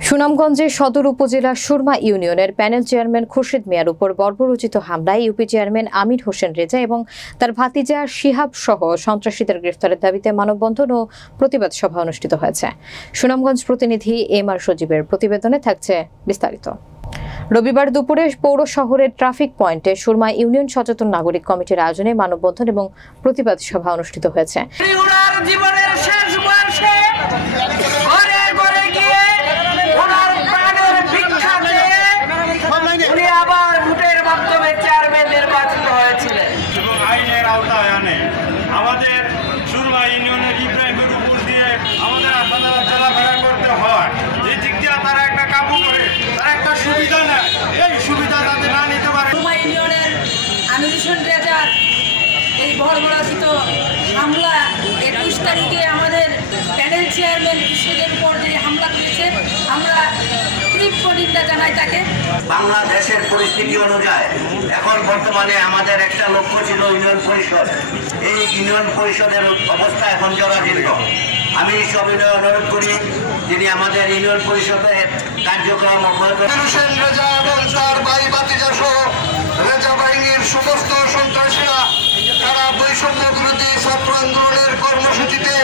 সুনামগঞ্জের সদর উপজেলার সুরমা ইউনিয়নের প্যানেল চেয়ারম্যান খুরশিদ মিয়ার উপর বর্বরোচিত হামলায় ইউপি চেয়ারম্যান আমির হোসেন রেজা এবং তার ভাতিজা শিহাব সহ সন্ত্রাসীদের গ্রেফতারের দাবিতে মানববন্ধন ও প্রতিবাদ সভা অনুষ্ঠিত হয়েছে। সুনামগঞ্জ প্রতিনিধি এম.আর. সজীবের প্রতিবেদনে থাকছে বিস্তারিত। রবিবার দুপুরে পৌর শহরের ট্রাফিক পয়েন্টে সুরমা ইউনিয়ন সচেতন নাগরিক কমিটির আয়োজনে মানববন্ধন এবং প্রতিবাদ সভা অনুষ্ঠিত হয়েছে। আমাদের সুরমা ইউনিয়নের ইব্রাহিমের উপর দিয়ে আমাদের আপনারা চলাফেরা করতে হয়, এই দিক দিয়ে তারা একটা কাবু করে, তারা একটা সুবিধা নেয়, এই সুবিধা যাতে না নিতে পারে। সুরমা ইউনিয়নের আমির হোসেন রেজার এই বর্বরোচিত হামলা 21 তারিখে আমাদের প্যানেল চেয়ারম্যান খুরশিদের উপর যে হামলা করেছে, আমরা তীব্র নিন্দা জানাই তাকে। বাংলাদেশের পরিস্থিতি অনুযায়ী এখন বর্তমানে আমাদের একটা লক্ষ্য ছিল ইউনিয়ন পরিষদ। এই ইউনিয়ন পরিষদের অবস্থা এখন জরাজীর্ণ। আমি সবিনয় অনুরোধ করি যিনি আমাদের ইউনিয়ন পরিষদের কার্যক্রম অব্যাহত হোসেন রেজা এবং তার ভাই ভাতিজা সহ রেজা বাহিনীর সমস্ত সন্ত্রাসীরা তারা বৈষম্য বিরোধী ছাত্র আন্দোলনের কর্মসূচিতে